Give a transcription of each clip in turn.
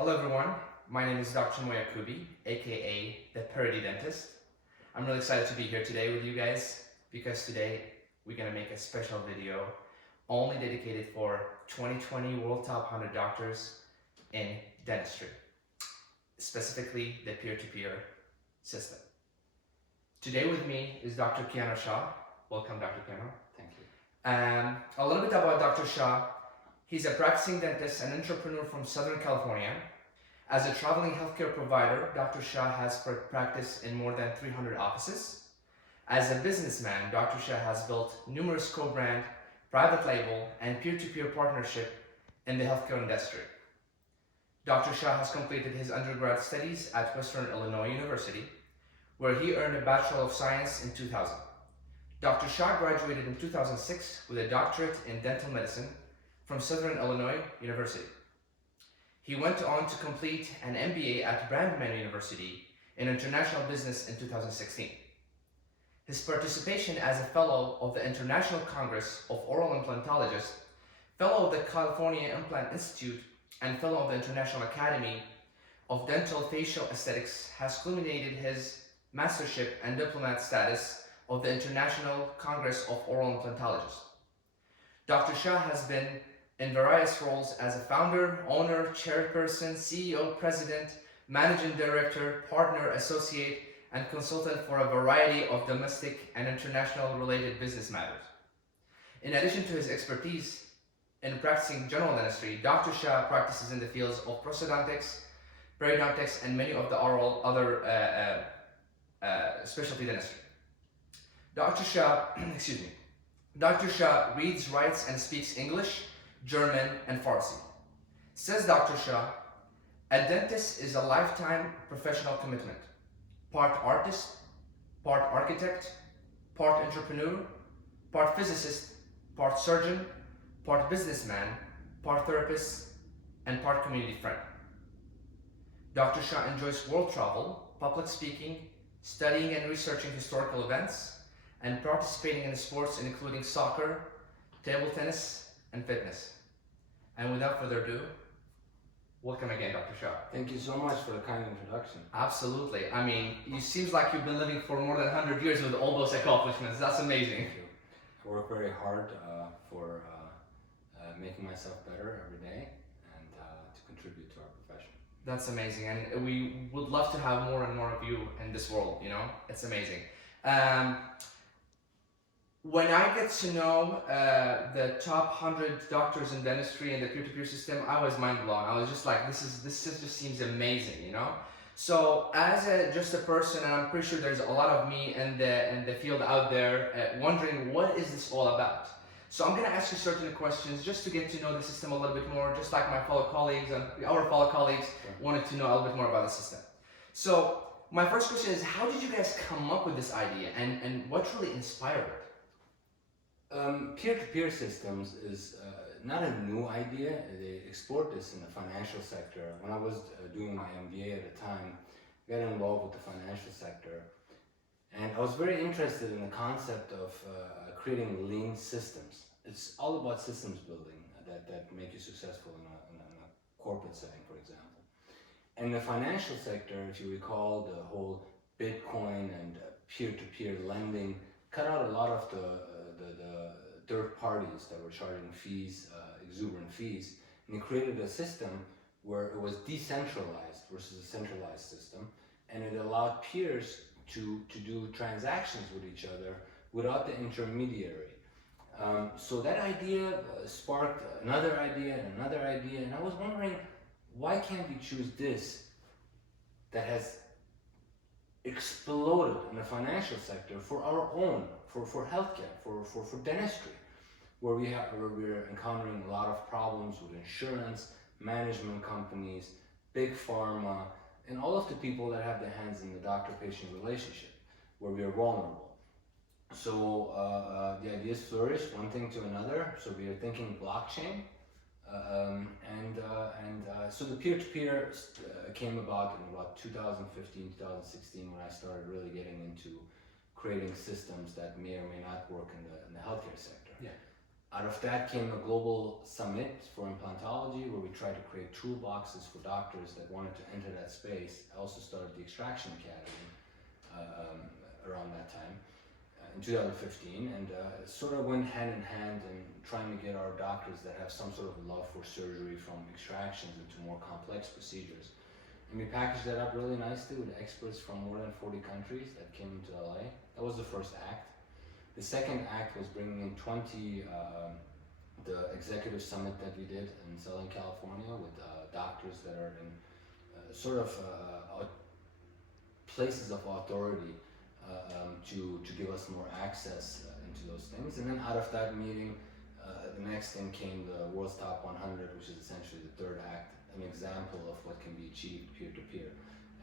Hello everyone, my name is Dr. Yakuri, aka the Parody Dentist. I'm really excited to be here today with you guys because today we're gonna make a special video only dedicated for 2020 World Top 100 Doctors in Dentistry, specifically the peer-to-peer system. Today with me is Dr. Shah. Welcome, Dr. Kiano. Thank you. A little bit about Dr. Shah. He's a practicing dentist and entrepreneur from Southern California. As a traveling healthcare provider, Dr. Shah has practiced in more than 300 offices. As a businessman, Dr. Shah has built numerous co-brand, private label, and peer-to-peer partnership in the healthcare industry. Dr. Shah has completed his undergrad studies at Western Illinois University, where he earned a Bachelor of Science in 2000. Dr. Shah graduated in 2006 with a doctorate in dental medicine from Southern Illinois University. He went on to complete an MBA at Brandman University in International Business in 2016. His participation as a Fellow of the International Congress of Oral Implantologists, Fellow of the California Implant Institute, and Fellow of the International Academy of Dental Facial Aesthetics has culminated his mastership and diplomat status of the International Congress of Oral Implantologists. Dr. Shah has been in various roles as a founder, owner, chairperson, CEO, president, managing director, partner, associate, and consultant for a variety of domestic and international related business matters. In addition to his expertise in practicing general dentistry, Dr. Shah practices in the fields of prosthodontics, periodontics, and many of the other specialty dentistry. Dr. Shah, Dr. Shah reads, writes, and speaks English, German, and Farsi. Says Dr. Shah, a dentist is a lifetime professional commitment. Part artist, part architect, part entrepreneur, part physicist, part surgeon, part businessman, part therapist, and part community friend. Dr. Shah enjoys world travel, public speaking, studying and researching historical events, and participating in sports including soccer, table tennis, and fitness. And without further ado, welcome again, Dr. Shah. Thank you so much for the kind introduction. Absolutely. I mean, it seems like you've been living for more than 100 years with all those accomplishments. That's amazing. Thank you. I work very hard for making myself better every day and to contribute to our profession. That's amazing. And we would love to have more and more of you in this world, you know? It's amazing. When I get to know the top 100 doctors in dentistry and the peer-to-peer system, I was mind blown. I was just like, this just seems amazing, you know? So as just a person, and I'm pretty sure there's a lot of me in the field out there wondering what is this all about? So I'm gonna ask you certain questions just to get to know the system a little bit more, just like my fellow colleagues and our fellow colleagues wanted to know a little bit more about the system. So my first question is, how did you guys come up with this idea and what really inspired it? Peer-to-peer systems is not a new idea. They explored this in the financial sector. When I was doing my MBA at the time, I got involved with the financial sector. And I was very interested in the concept of creating lean systems. It's all about systems building that make you successful in a corporate setting, for example. And the financial sector, if you recall, the whole Bitcoin and peer-to-peer lending cut out a lot of the third parties that were charging fees, exuberant fees, and they created a system where it was decentralized versus a centralized system, and it allowed peers to do transactions with each other without the intermediary. So that idea sparked another idea and another idea, and I was wondering, why can't we choose this that has exploded in the financial sector for our own, for healthcare, for dentistry, where we're encountering a lot of problems with insurance, management companies, big pharma, and all of the people that have their hands in the doctor-patient relationship, where we are vulnerable. So the ideas flourished, one thing to another. So we are thinking blockchain, so the peer-to-peer came about in about 2015, 2016, when I started really getting into creating systems that may or may not work in the healthcare sector. Yeah. Out of that came a global summit for implantology, where we tried to create toolboxes for doctors that wanted to enter that space. I also started the Extraction Academy around that time, in 2015, and sort of went hand in hand in trying to get our doctors that have some sort of love for surgery from extractions into more complex procedures. And we packaged that up really nicely with experts from more than 40 countries that came into LA. That was the first act. The second act was bringing in 20, the executive summit that we did in Southern California with doctors that are in places of authority to give us more access into those things. And then out of that meeting, the next thing came the World's Top 100, which is essentially the third act, an example of what can be achieved peer-to-peer.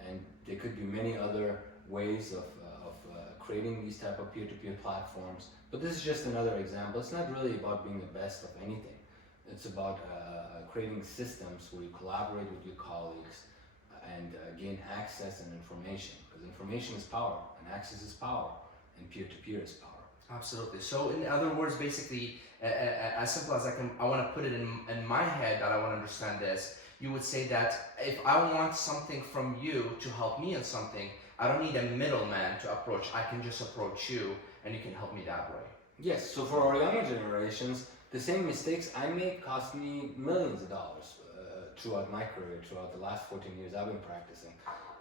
And there could be many other ways of creating these type of peer-to-peer platforms, but this is just another example. It's not really about being the best of anything. It's about creating systems where you collaborate with your colleagues and gain access and information, because information is power and access is power and peer-to-peer is power. Absolutely. So in other words, basically, as simple as I want to put it in my head that I want to understand this, you would say that if I want something from you to help me in something, I don't need a middleman to approach. I can just approach you and you can help me that way. Yes, so for our younger generations, the same mistakes I made cost me millions of dollars throughout my career, throughout the last 14 years I've been practicing.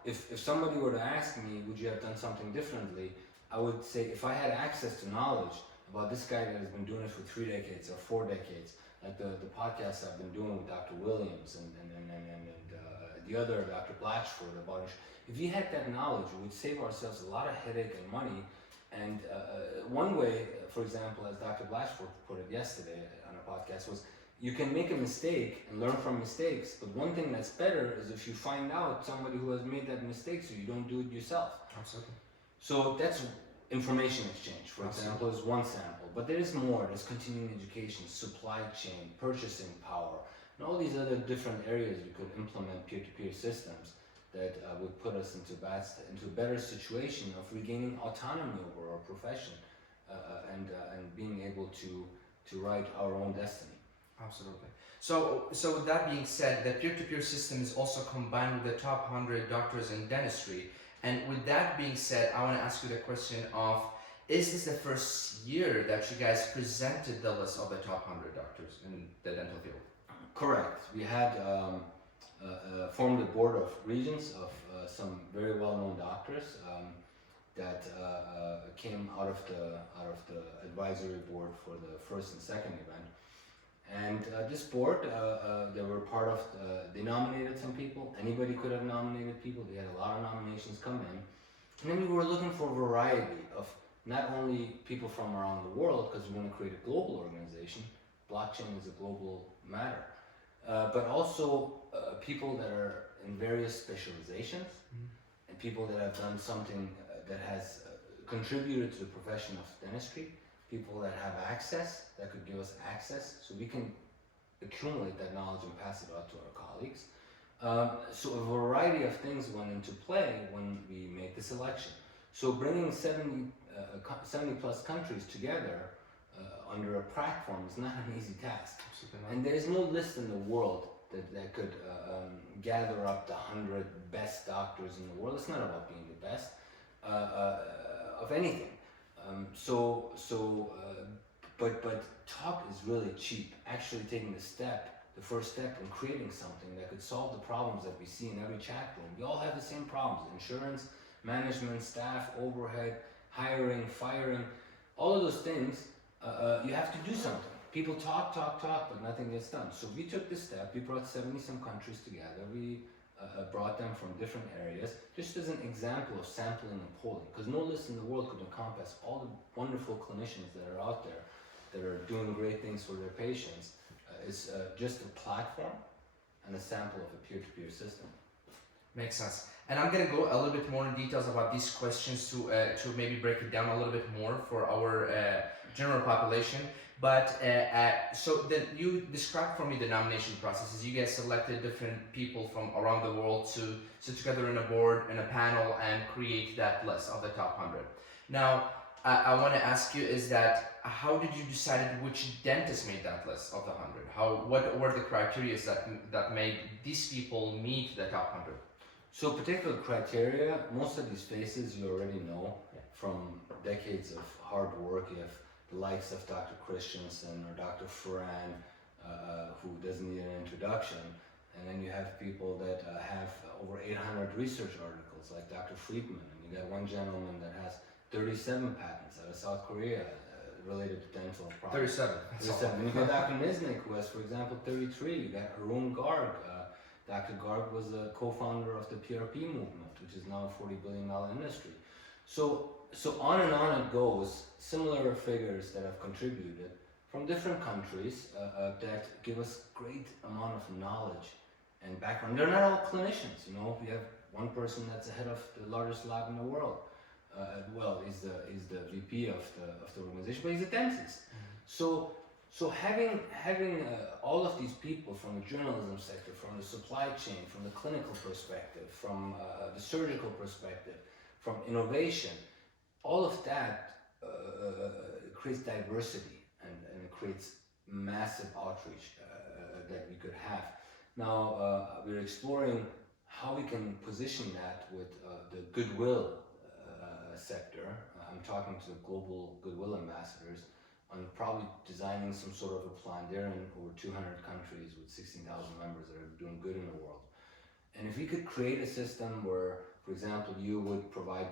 If somebody were to ask me, would you have done something differently? I would say, if I had access to knowledge about this guy that has been doing it for 3 decades or 4 decades, like the podcasts I've been doing with Dr. Williams and the other Dr. Blatchford about it, if we had that knowledge, we would save ourselves a lot of headache and money. And one way, for example, as Dr. Blatchford put it yesterday on a podcast, was you can make a mistake and learn from mistakes, but one thing that's better is if you find out somebody who has made that mistake so you don't do it yourself. Absolutely. So that's information exchange, for example, is one sample. But there is more. There's continuing education, supply chain, purchasing power, and all these other different areas we could implement peer-to-peer systems that would put us into a better situation of regaining autonomy over our profession and being able to write our own destiny. Absolutely. So with that being said, the peer-to-peer system is also combined with the top 100 doctors in dentistry. And with that being said, I want to ask you the question of, is this the first year that you guys presented the list of the top 100 doctors in the dental field? Correct. We had formed a board of regents of some very well-known doctors that came out of the advisory board for the first and second event. And this board, they were part of, they nominated some people. Anybody could have nominated people. They had a lot of nominations come in. And then we were looking for a variety of not only people from around the world, because we want to create a global organization. Blockchain is a global matter. But also people that are in various specializations and people that have done something that has contributed to the profession of dentistry. People that have access, that could give us access, so we can accumulate that knowledge and pass it out to our colleagues. So a variety of things went into play when we made the selection. So bringing 70 plus countries together under a platform is not an easy task. And there is no list in the world that could gather up the 100 best doctors in the world. It's not about being the best of anything. But talk is really cheap. Actually taking the first step in creating something that could solve the problems that we see in every chat room. We all have the same problems: insurance, management, staff, overhead, hiring, firing, all of those things. You have to do something. People talk, but nothing gets done. So we took this step. We brought 70 some countries together. We brought them from different areas, just as an example of sampling and polling, because no list in the world could encompass all the wonderful clinicians that are out there that are doing great things for their patients. It's just a platform and a sample of a peer-to-peer system. Makes sense. And I'm gonna go a little bit more in details about these questions to maybe break it down a little bit more for our general population. But so then you described for me the nomination processes. You guys selected different people from around the world to sit together in a board, in a panel, and create that list of the top 100. Now, I want to ask you is that how did you decide which dentist made that list of the 100? What were the criteria that made these people meet the top 100? So particular criteria, most of these faces you already know from decades of hard work. You have the likes of Dr. Christensen or Dr. Ferran, who doesn't need an introduction. And then you have people that have over 800 research articles, like Dr. Friedman. And you got one gentleman that has 37 patents out of South Korea related to dental products. 37. 37. And you got Dr. Niznik, who has, for example, 33. You got Arun Garg. Dr. Garg was a co-founder of the PRP movement, which is now a $40 billion industry. So on and on it goes, similar figures that have contributed from different countries that give us great amount of knowledge and background. They're not all clinicians, you know. We have one person that's the head of the largest lab in the world. He's the VP of the organization, but he's a dentist. So having all of these people from the journalism sector, from the supply chain, from the clinical perspective, from the surgical perspective, from innovation, all of that creates diversity and it creates massive outreach that we could have. Now we're exploring how we can position that with the goodwill sector. I'm talking to global goodwill ambassadors on probably designing some sort of a plan. They're in over 200 countries with 16,000 members that are doing good in the world. And if we could create a system where, for example, you would provide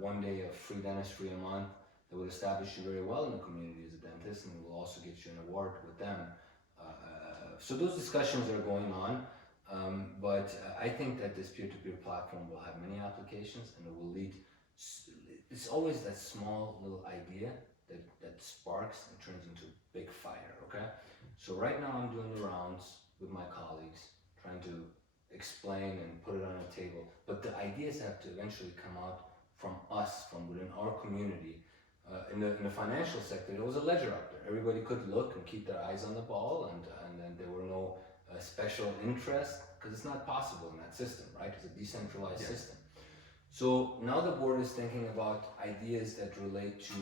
1 day of free dentistry a month, that would establish you very well in the community as a dentist, and will also get you an award with them. So those discussions are going on, but I think that this peer-to-peer platform will have many applications, and it will lead. It's always that small little idea that sparks and turns into a big fire, okay? So right now I'm doing the rounds with my colleagues, trying to explain and put it on a table, but the ideas have to eventually come out from us, from within our community. In the financial sector, there was a ledger up there. Everybody could look and keep their eyes on the ball, and then there were no special interest, because it's not possible in that system, right? It's a decentralized system. So now the board is thinking about ideas that relate to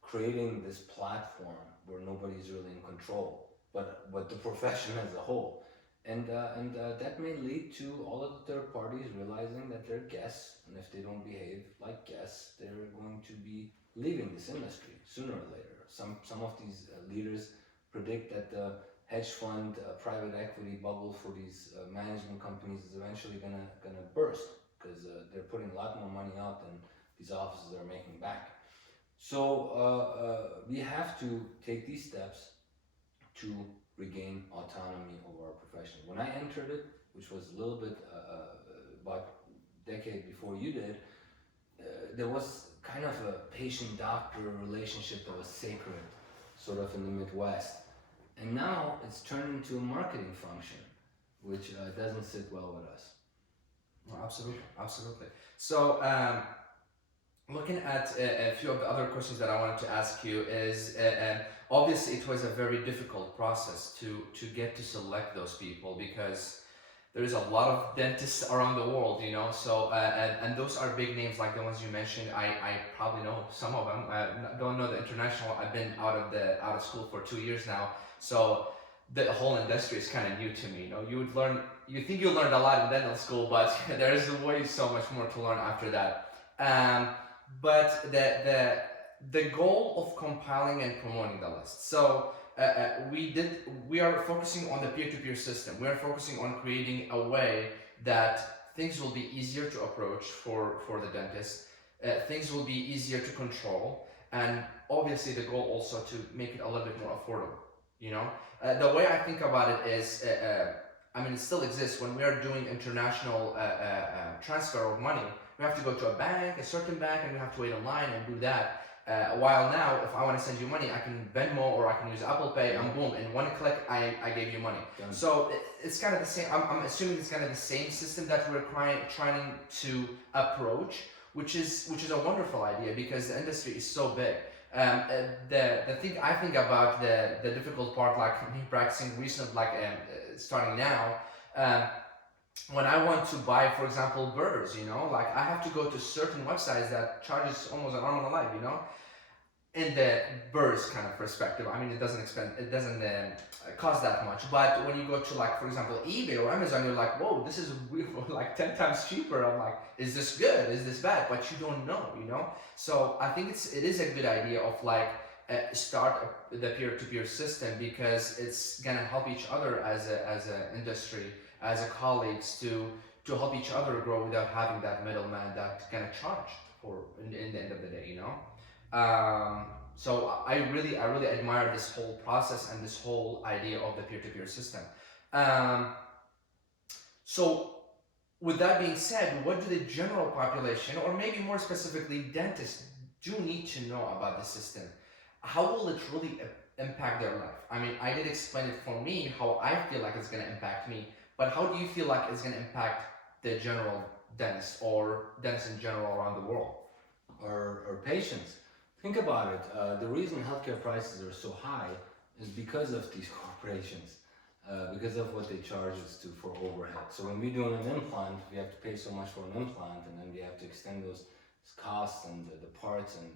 creating this platform where nobody's really in control, but the profession as a whole. And that may lead to all of the third parties realizing that they're guests, and if they don't behave like guests, they're going to be leaving this industry sooner or later. Some of these leaders predict that the hedge fund, private equity bubble for these management companies is eventually gonna burst, because they're putting a lot more money out than these offices are making back. So we have to take these steps to regain autonomy over our profession. When I entered it, which was a little bit about a decade before you did, there was kind of a patient-doctor relationship that was sacred, sort of in the Midwest. And now it's turned into a marketing function, which doesn't sit well with us. Well, absolutely. So, looking at a few of the other questions that I wanted to ask you is, obviously it was a very difficult process to get to select those people, because there is a lot of dentists around the world, you know. So, and those are big names like the ones you mentioned. I probably know some of them. Don't know the international. I've been out of school for 2 years now, so the whole industry is kind of new to me. You know, you think you learned a lot in dental school, but there's way so much more to learn after that. But the goal of compiling and promoting the list. So we are focusing on the peer-to-peer system. We are focusing on creating a way that things will be easier to approach for the dentist. Things will be easier to control, and obviously the goal also to make it a little bit more affordable. You know, the way I think about it is, I mean, it still exists. When we are doing international transfer of money, we have to go to a certain bank, and we have to wait in line and do that. While now, if I want to send you money, I can Venmo or I can use Apple Pay, and boom, in one click, I gave you money. Done. So it's kind of the same. I'm assuming it's kind of the same system that we're trying to approach, which is a wonderful idea, because the industry is so big. The thing I think about the difficult part, like me practicing recent, like starting now, when I want to buy, for example, burgers, you know, like I have to go to certain websites that charges almost an arm and a leg, you know. in the burst kind of perspective. I mean, it doesn't cost that much. But when you go to, like, for example, eBay or Amazon, you're like, whoa, this is like 10 times cheaper. I'm like, is this good? Is this bad? But you don't know, you know. So I think it is a good idea of like start the peer-to-peer system, because it's gonna help each other as a industry, as a colleagues to help each other grow without having that middleman that gonna charge for in the end of the day, you know. So I really admire this whole process and this whole idea of the peer-to-peer system. Um, so with that being said, what do the general population, or maybe more specifically dentists, do need to know about the system? How will it really impact their life? I mean, I did explain it for me how I feel like it's going to impact me, but how do you feel like it's going to impact the general dentist or dentists in general around the world? Or patients. Think about it. The reason healthcare prices are so high is because of these corporations, because of what they charge us to for overhead. So when we do an implant, we have to pay so much for an implant, and then we have to extend those costs and the parts and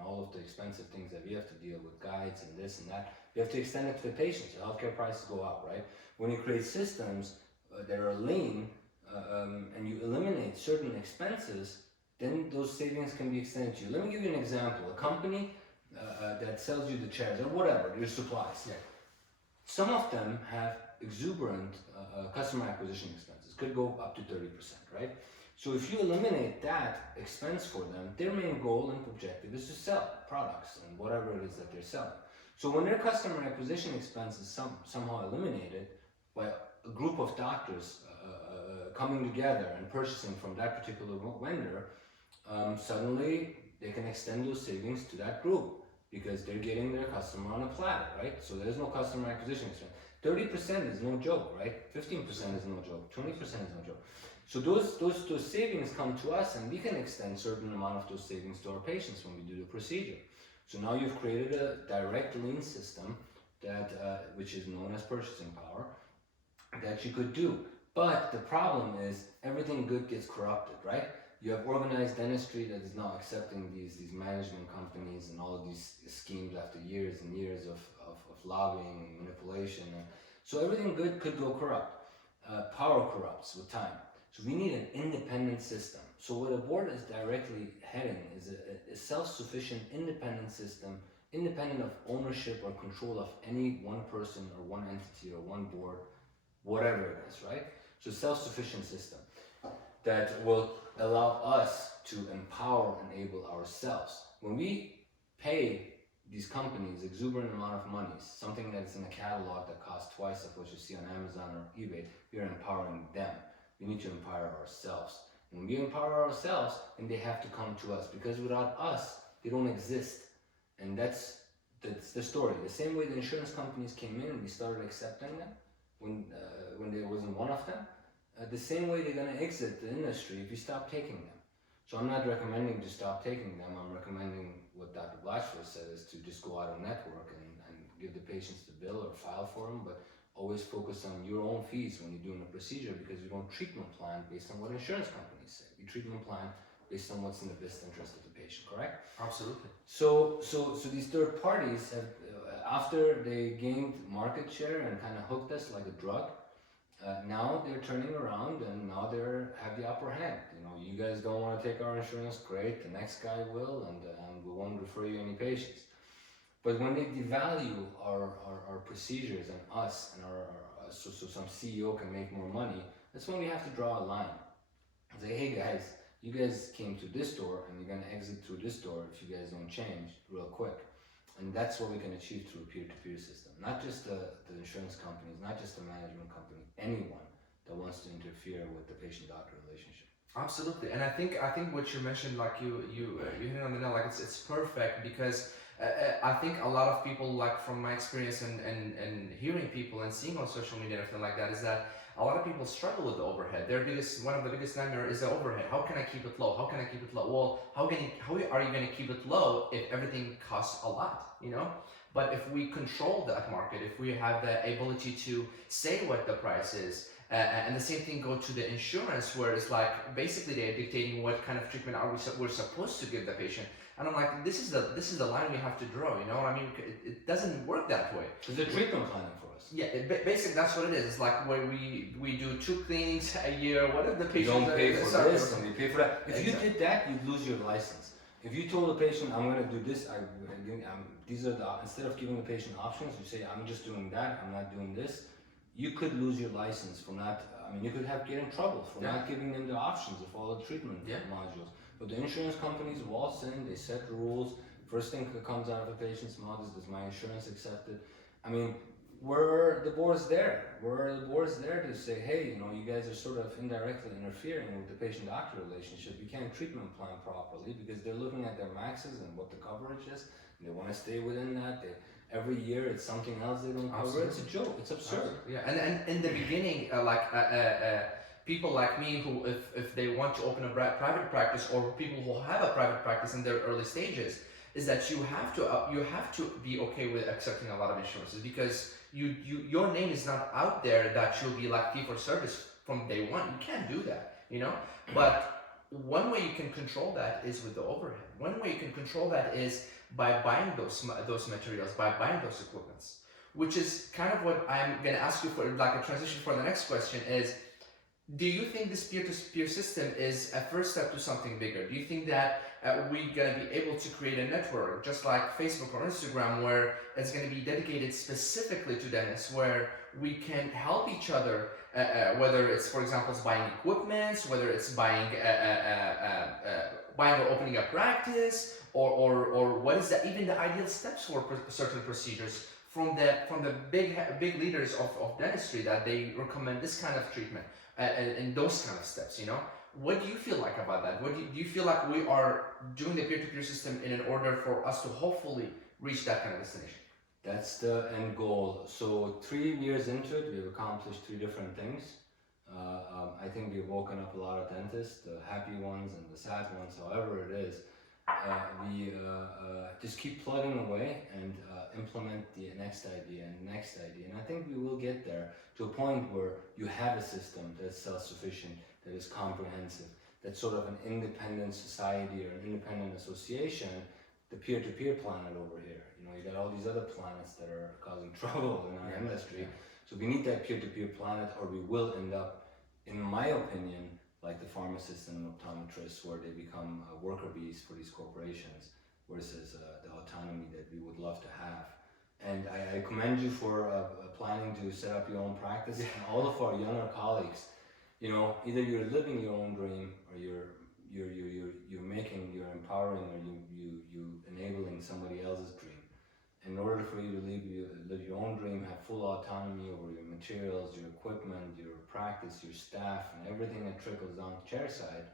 all of the expensive things that we have to deal with, guides and this and that. We have to extend it to the patients. So healthcare prices go up, right? When you create systems that are lean and you eliminate certain expenses, then those savings can be extended to you. Let me give you an example. A company that sells you the chairs or whatever, your supplies. Yeah. Some of them have exuberant customer acquisition expenses, could go up to 30%, right? So if you eliminate that expense for them, their main goal and objective is to sell products and whatever it is that they're selling. So when their customer acquisition expense is somehow eliminated by a group of doctors coming together and purchasing from that particular vendor, suddenly they can extend those savings to that group because they're getting their customer on a platter, right? So there's no customer acquisition expense. 30% is no joke, right? 15% is no joke. 20% is no joke. So those savings come to us, and we can extend certain amount of those savings to our patients when we do the procedure. So now you've created a direct lean system that which is known as purchasing power that you could do. But the problem is everything good gets corrupted, right? You have organized dentistry that is now accepting these management companies and all of these schemes after years and years of lobbying and manipulation. And so everything good could go corrupt. Power corrupts with time. So we need an independent system. So what a board is directly heading is a self-sufficient, independent system, independent of ownership or control of any one person or one entity or one board, whatever it is, right? So self-sufficient system that will allow us to empower and enable ourselves. When we pay these companies exuberant amount of money, something that's in a catalog that costs twice of what you see on Amazon or eBay, we are empowering them. We need to empower ourselves. When we empower ourselves, then they have to come to us, because without us, they don't exist. And that's the story. The same way the insurance companies came in and we started accepting them when there wasn't one of them, the same way they're going to exit the industry if you stop taking them. So I'm not recommending to stop taking them. I'm recommending what Dr. Blatchford said, is to just go out of network and give the patients the bill or file for them, but always focus on your own fees when you're doing a procedure, because we don't treatment plan based on what insurance companies say. We treatment plan based on what's in the best interest of the patient, correct? Absolutely. So these third parties have, after they gained market share and kind of hooked us like a drug, now they're turning around and now they have the upper hand. You know, you guys don't want to take our insurance, great, the next guy will, and we won't refer you any patients. But when they devalue our procedures and us and so some CEO can make more money, that's when we have to draw a line. Say, hey guys, you guys came to this door and you're going to exit through this door if you guys don't change real quick. And that's what we can achieve through a peer-to-peer system. Not just the insurance companies, not just the management company, anyone that wants to interfere with the patient-doctor relationship. Absolutely, and I think what you mentioned, like you hit it on the nail, like it's perfect, because I think a lot of people, like from my experience and hearing people and seeing on social media and everything like that, is that a lot of people struggle with the overhead. One of the biggest nightmare is the overhead. How can I keep it low? How can I keep it low? Well, how are you going to keep it low if everything costs a lot, you know? But if we control that market, if we have the ability to say what the price is, And the same thing go to the insurance, where it's like basically they're dictating what kind of treatment we're supposed to give the patient. And I'm like, this is the line we have to draw. You know what I mean? It doesn't work that way. It's a treatment planning for us. Yeah, basically that's what it is. It's like where we do 2 cleanings a year. What if the patient You don't pay for this and you pay for that. If you did that, you'd lose your license. If you told the patient, I'm going to do this, these are the, instead of giving the patient options, you say, I'm just doing that, I'm not doing this, you could lose your license for not, you could get in trouble for not giving them the options of all the treatment modules. But the insurance companies waltz in, they set the rules. First thing that comes out of the patient's mouth is, does my insurance accept it? Where the board's there. Where the board's there to say, hey, you guys are sort of indirectly interfering with the patient-doctor relationship. You can't treatment plan properly because they're looking at their maxes and what the coverage is. And they want to stay within that. Every year it's something else they don't cover. Absolutely. It's a joke. It's absurd. Absolutely. Yeah, and in the beginning, people like me who, if they want to open a private practice, or people who have a private practice in their early stages, is that you have to be okay with accepting a lot of insurances, because your name is not out there that you'll be like fee for service from day one. You can't do that, But one way you can control that is with the overhead. One way you can control that is by buying those materials, by buying those equipments, which is kind of what I'm going to ask you for, like a transition for the next question is, do you think this peer-to-peer system is a first step to something bigger? Do you think that we're going to be able to create a network just like Facebook or Instagram, where it's going to be dedicated specifically to dentists, where we can help each other, whether it's, for example, buying equipment, whether it's buying or opening a practice, or what is even the ideal steps for certain procedures from the big leaders of dentistry, that they recommend this kind of treatment and those kind of steps, What do you feel like about that? Do you feel like we are doing the peer-to-peer system in order for us to hopefully reach that kind of destination? That's the end goal. So 3 years into it, we've accomplished 3 different things. I think we've woken up a lot of dentists, the happy ones and the sad ones, however it is. We just keep plugging away and implement the next idea and next idea. And I think we will get there to a point where you have a system that's self-sufficient, that is comprehensive, that's sort of an independent society or an independent association, the peer-to-peer planet over here. You got all these other planets that are causing trouble in our industry. So we need that peer-to-peer planet, or we will end up, in my opinion, like the pharmacists and optometrists, where they become worker bees for these corporations, versus the autonomy that we would love to have. And I commend you for planning to set up your own practice. And all of our younger colleagues, either you're living your own dream, or you're empowering, or you enabling somebody else's dream. In order for you to live your own dream, have full autonomy over your materials, your equipment, your practice, your staff, and everything that trickles down to chairside,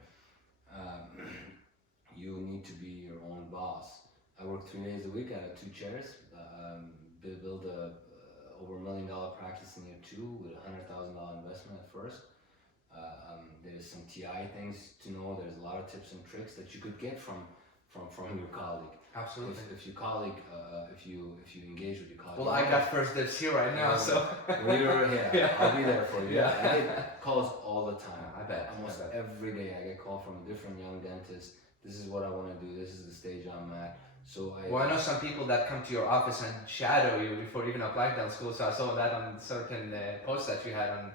you need to be your own boss. I work 3 days a week. I have 2 chairs. Build a over $1 million practice in year 2 with $100,000 investment at first. There's some TI things to know. There's a lot of tips and tricks that you could get from your colleague. Absolutely. If your colleague, if you engage with your colleague. Well, I got first dibs here right now, so. I'll be there for you. I get calls all the time. I bet. Almost every day I get called from a different young dentist. This is what I want to do. This is the stage I'm at. So I know some people that come to your office and shadow you before you even apply down school. So I saw that on certain posts that you had on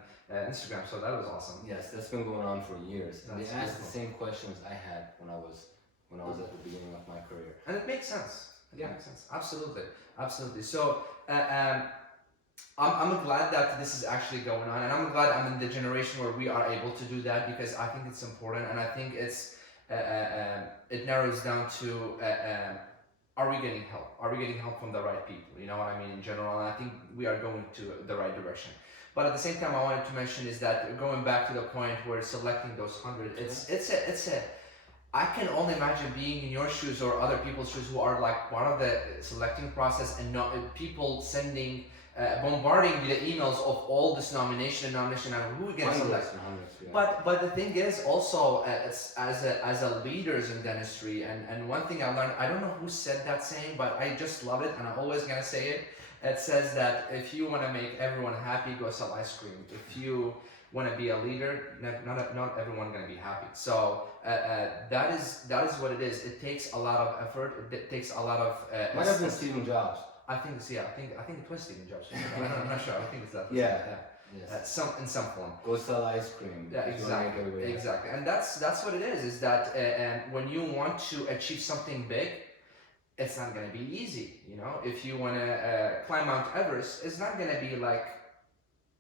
Instagram. So that was awesome. Yes, that's been going on for years. And they asked the same questions I had when I was at the beginning of my career. And it makes sense. It makes sense. Absolutely. So I'm glad that this is actually going on, and I'm glad I'm in the generation where we are able to do that, because I think it's important, and I think it narrows down to are we getting help? Are we getting help from the right people? You know what I mean, in general, and I think we are going to the right direction. But at the same time, I wanted to mention is that going back to the point where selecting those 100, it's a I can only imagine being in your shoes or other people's shoes who are like part of the selecting process, and not people sending, bombarding the emails of all this nomination and who we can select. But the thing is also, as a leaders in dentistry, and one thing I learned, I don't know who said that saying, but I just love it, and I'm always gonna say it. It says that if you want to make everyone happy, go sell ice cream. If you want to be a leader, not everyone going to be happy. So that is what it is. It takes a lot of effort. It takes a lot of. Might have been Steve Jobs. I think it's, yeah. I think it was Stephen Jobs. I'm not sure. I think it's that. Yeah. Yes. Some in some form. Go sell ice cream. Yeah, exactly, and that's what it is. Is that and when you want to achieve something big, it's not gonna be easy. You know, if you wanna climb Mount Everest, it's not gonna be like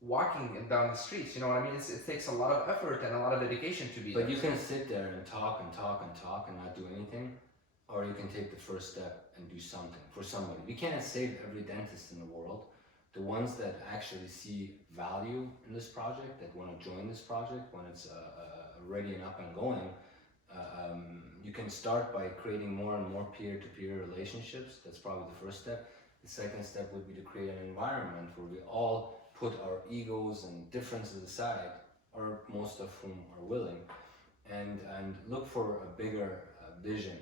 walking down the streets. You know what I mean? It takes a lot of effort and a lot of dedication to be. But you can sit there and talk and talk and talk and not do anything, or you can take the first step and do something for somebody. We can't save every dentist in the world. The ones that actually see value in this project, that want to join this project when it's ready and up and going, you can start by creating more and more peer-to-peer relationships. That's probably the first step. The second step would be to create an environment where we all put our egos and differences aside, or most of whom are willing, and look for a bigger vision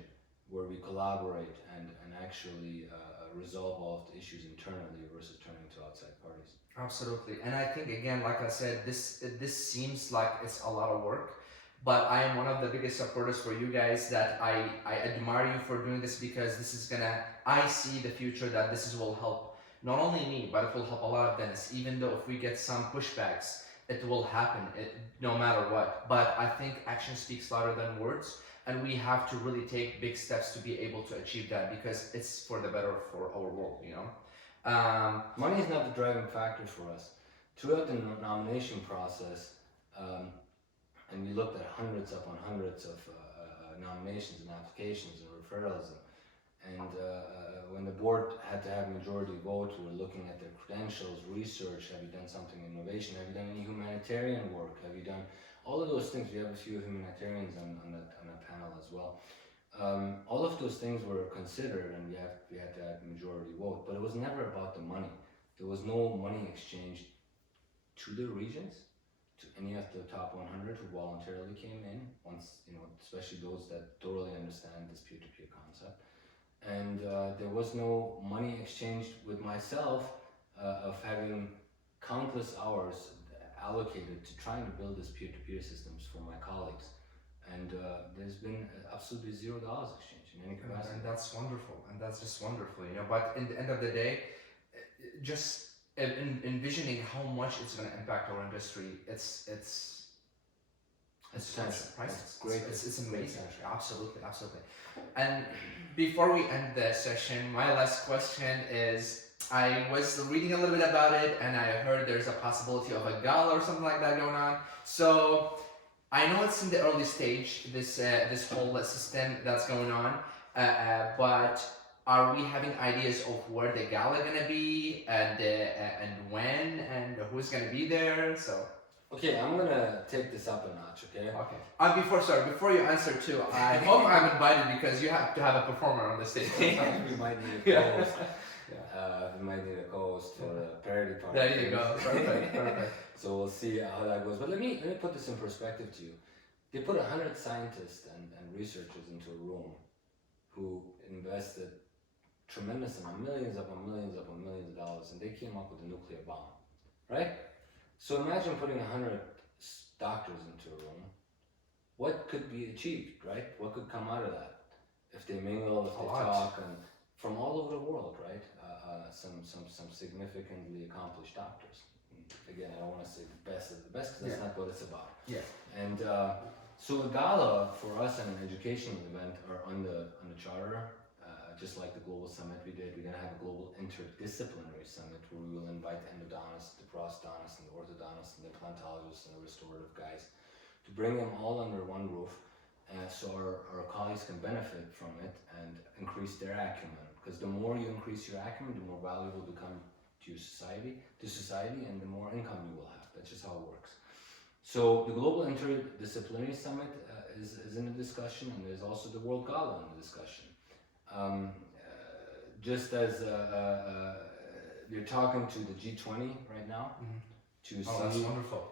where we collaborate and actually resolve all of the issues internally versus turning to outside parties. Absolutely, and I think again, like I said, this seems like it's a lot of work, but I am one of the biggest supporters for you guys. That I admire you for doing this, because this is gonna. I see the future that this will help not only me, but it will help a lot of dentists. Even though if we get some pushbacks, it will happen. No matter what. But I think action speaks louder than words. And we have to really take big steps to be able to achieve that, because it's for the better for our world, you know. Money is not the driving factor for us. Throughout the nomination process, and we looked at hundreds upon hundreds of nominations and applications and referrals, and when the board had to have majority vote, we were looking at their credentials, research. Have you done something in innovation? Have you done any humanitarian work? Have you done all of those things? We have a few humanitarians on that panel as well. All of those things were considered, and we had to have majority vote, but it was never about the money. There was no money exchanged to the regions, to any of the top 100 who voluntarily came in, once, you know, especially those that thoroughly understand this peer-to-peer concept. And there was no money exchanged with myself of having countless hours allocated to trying to build this peer-to-peer systems for my colleagues, and there's been absolutely $0 exchange in any capacity. And that's wonderful, and that's just wonderful, you know. But in the end of the day, just envisioning how much it's going to impact our industry, it's priceless. Great. It's amazing. Absolutely. And before we end the session, my last question is, I was reading a little bit about it, and I heard there's a possibility of a gala or something like that going on. So I know it's in the early stage, this whole system that's going on, but are we having ideas of where the gala gonna be, and when, and who's gonna be there? So. Okay, I'm gonna take this up a notch, okay? Okay. Before you answer too, I hope I'm invited, because you have to have a performer on the stage. We might need a co-host. We might need a co-host for the parody part. There you go. Perfect. So we'll see how that goes. But let me put this in perspective to you. They put 100 scientists and researchers into a room who invested tremendous amount, millions upon millions of dollars, and they came up with a nuclear bomb, right? So imagine putting 100 doctors into a room. What could be achieved, right? What could come out of that? If they mingle, if they talk, and from all over the world, right? Some significantly accomplished doctors. Again, I don't want to say the best of the best, because that's not what it's about. Yeah. And so a gala for us and an educational event are on the charter. Just like the global summit we did, we're going to have a global interdisciplinary summit where we will invite the endodontists, the prosthodontists, and the orthodontists, and the implantologists, and the restorative guys to bring them all under one roof, so our colleagues can benefit from it and increase their acumen. Because the more you increase your acumen, the more valuable you become to society, and the more income you will have. That's just how it works. So the global interdisciplinary summit is in the discussion, and there's also the World Gala in the discussion. Just as you're talking to the G20 right now, to see. That's wonderful.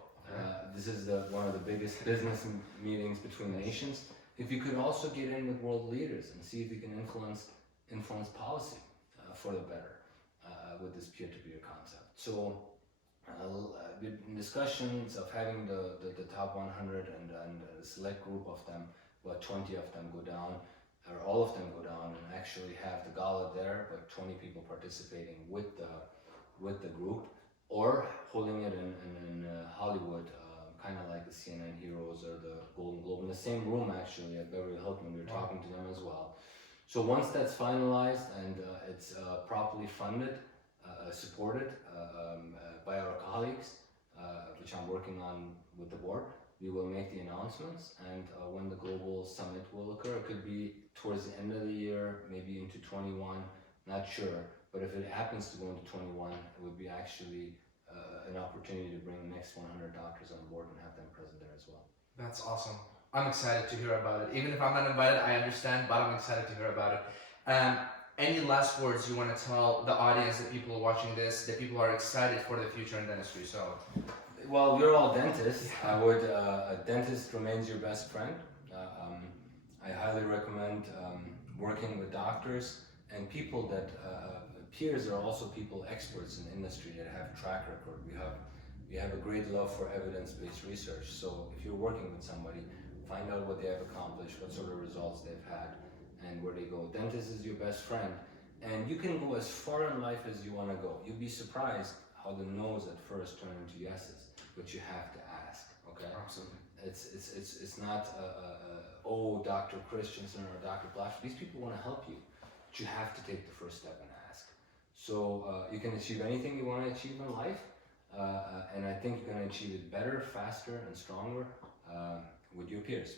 This is one of the biggest business meetings between nations. If you could also get in with world leaders and see if you can influence policy for the better with this peer-to-peer concept. So been discussions of having the top 100 and a select group of them, about 20 of them go down, or all of them go down, and actually have the gala there, but 20 people participating with the group, or holding it in Hollywood, kind of like the CNN Heroes or the Golden Globe, in the same room actually at Beverly Hilton. We were talking to them as well. So once that's finalized and it's properly funded, supported by our colleagues, which I'm working on with the board, we will make the announcements, and when the global summit will occur, it could be towards the end of the year, maybe into 21, not sure. But if it happens to go into 21, it would be actually an opportunity to bring the next 100 doctors on board and have them present there as well. That's awesome. I'm excited to hear about it. Even if I'm not invited, I understand, but I'm excited to hear about it. Any last words you want to tell the audience, the people watching this, that people are excited for the future in dentistry? So, well, we're all dentists. I would, a dentist remains your best friend. I highly recommend working with doctors and people that, peers are also people experts in the industry that have track record. We have a great love for evidence-based research. So if you're working with somebody, find out what they have accomplished, what sort of results they've had, and where they go. Dentist is your best friend, and you can go as far in life as you want to go. You'll be surprised how the no's at first turn into yeses, but you have to ask. Okay. absolutely. It's not oh, Dr. Christensen or Dr. Blatchford. These people want to help you, but you have to take the first step and ask. So you can achieve anything you want to achieve in life, and I think you're going to achieve it better, faster, and stronger with your peers.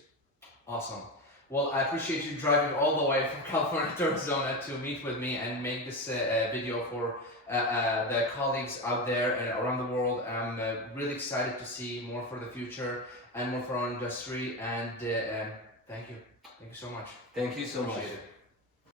Awesome. Well, I appreciate you driving all the way from California to Arizona to meet with me and make this video for the colleagues out there and around the world. I'm really excited to see more for the future and more for our industry. And thank you. Thank you so much. Thank you so much. Appreciate it.